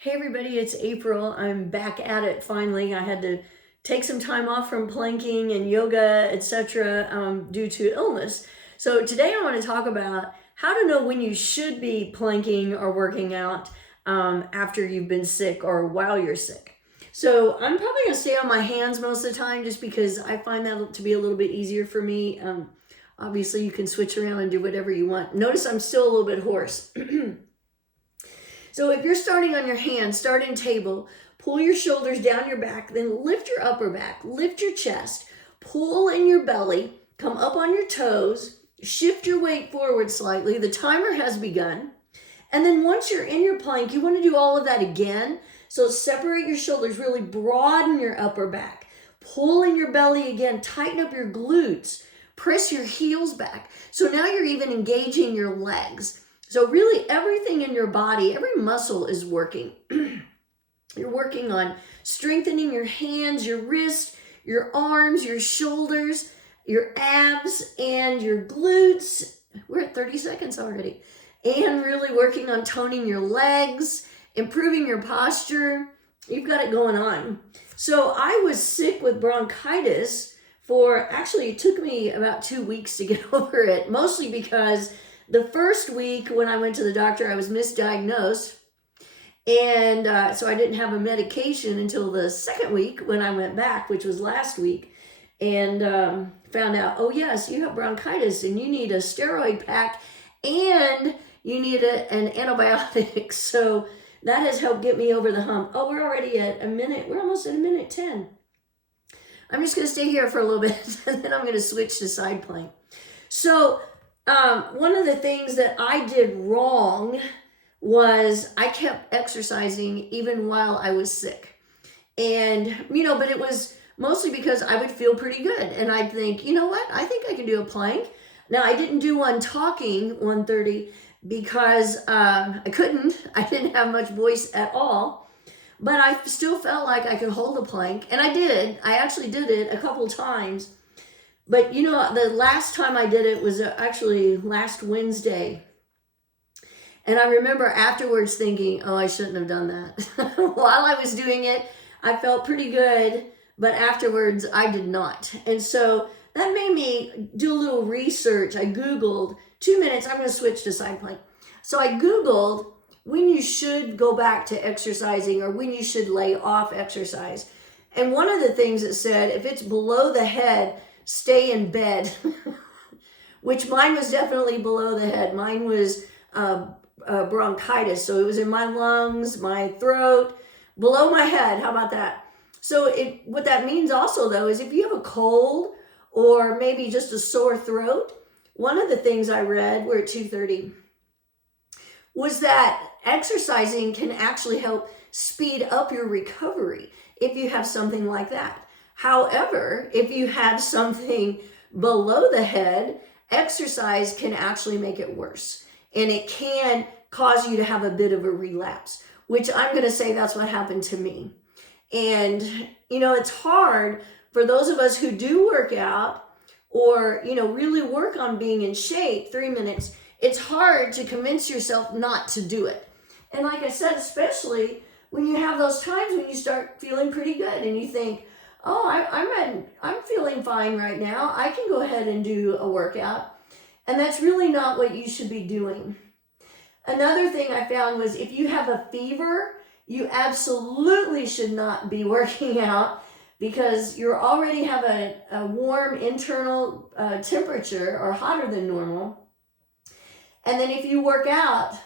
Hey everybody, it's April. I'm back at it finally. I had to take some time off from planking and yoga, etc., due to illness. So today I want to talk about how to know when you should be planking or working out after you've been sick or while you're sick. So I'm probably going to stay on my hands most of the time just because I find that to be a little bit easier for me. Obviously, you can switch around and do whatever you want. Notice I'm still a little bit hoarse. So if you're starting on your hands, starting table, pull your shoulders down your back, then lift your upper back, lift your chest, pull in your belly, come up on your toes, shift your weight forward slightly. The timer has begun. And then once you're in your plank, you want to do all of that again. So separate your shoulders, really broaden your upper back. Pull in your belly again, tighten up your glutes, press your heels back. So now you're even engaging your legs. So really everything in your body, every muscle is working. You're working on strengthening your hands, your wrists, your arms, your shoulders, your abs, and your glutes. We're at 30 seconds already. And really working on toning your legs, improving your posture. You've got it going on. So I was sick with bronchitis actually it took me about 2 weeks to get over it, mostly because the first week when I went to the doctor, I was misdiagnosed. And so I didn't have a medication until the second week when I went back, which was last week, and found out, oh yes, you have bronchitis and you need a steroid pack and you need an antibiotic. So that has helped get me over the hump. Oh, we're already at a minute. We're almost at a minute 10. I'm just going to stay here for a little bit and then I'm going to switch to side plank. So one of the things that I did wrong was I kept exercising even while I was sick. And, but it was mostly because I would feel pretty good. And I'd think, you know what? I think I can do a plank. Now, I didn't do one talking 130 because I couldn't. I didn't have much voice at all. But I still felt like I could hold a plank. And I did. I actually did it a couple times. But the last time I did it was actually last Wednesday. And I remember afterwards thinking, oh, I shouldn't have done that. While I was doing it, I felt pretty good, but afterwards I did not. And so that made me do a little research. I Googled, 2 minutes, I'm going to switch to side plank. So I Googled when you should go back to exercising or when you should lay off exercise. And one of the things it said, if it's below the head, stay in bed, which mine was definitely below the head. Mine was bronchitis. So it was in my lungs, my throat, below my head. How about that? So what that means also though, is if you have a cold or maybe just a sore throat, one of the things I read, we're at 2:30, was that exercising can actually help speed up your recovery if you have something like that. However, if you have something below the head, exercise can actually make it worse. And it can cause you to have a bit of a relapse, which I'm going to say that's what happened to me. And, it's hard for those of us who do work out or, really work on being in shape, 3 minutes, it's hard to convince yourself not to do it. And like I said, especially when you have those times when you start feeling pretty good and you think, oh, I'm feeling fine right now. I can go ahead and do a workout. And that's really not what you should be doing. Another thing I found was if you have a fever, you absolutely should not be working out because you already have a warm internal temperature or hotter than normal. And then if you work out,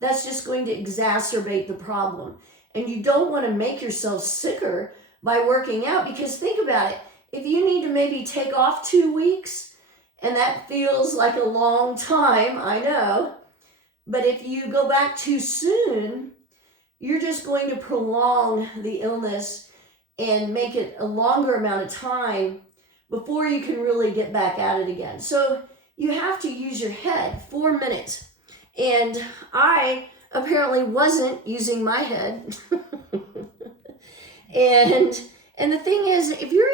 that's just going to exacerbate the problem. And you don't want to make yourself sicker by working out because think about it. If you need to maybe take off 2 weeks, and that feels like a long time, I know, but if you go back too soon, you're just going to prolong the illness and make it a longer amount of time before you can really get back at it again. So you have to use your head, 4 minutes. And I apparently wasn't using my head. And the thing is, if you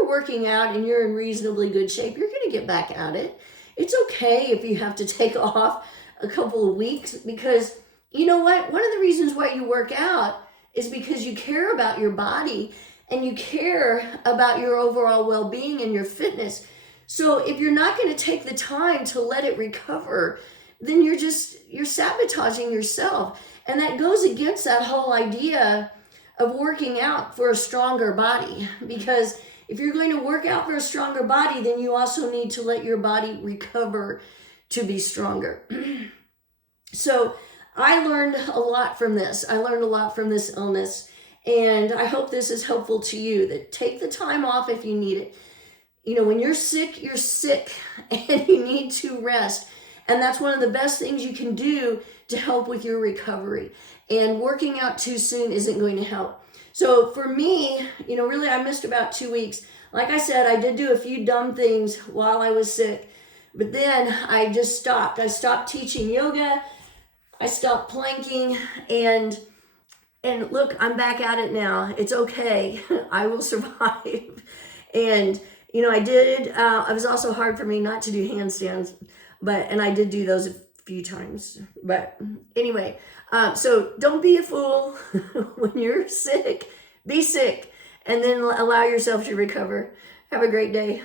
were working out and you're in reasonably good shape, you're going to get back at it. It's okay if you have to take off a couple of weeks because you know what? One of the reasons why you work out is because you care about your body and you care about your overall well-being and your fitness. So if you're not going to take the time to let it recover, then you're sabotaging yourself. And that goes against that whole idea of working out for a stronger body. Because if you're going to work out for a stronger body, then you also need to let your body recover to be stronger. So I learned a lot from this. I learned a lot from this illness. And I hope this is helpful to you, that take the time off if you need it. You know, when you're sick, and you need to rest. And that's one of the best things you can do to help with your recovery. And working out too soon isn't going to help. So for me, you know, really I missed about 2 weeks. Like I said, I did do a few dumb things while I was sick. But then I just stopped. I stopped teaching yoga. I stopped planking. And look, I'm back at it now. It's okay. I will survive. And you know, it was also hard for me not to do handstands, and I did do those a few times. But anyway, so don't be a fool. When you're sick, be sick, and then allow yourself to recover. Have a great day.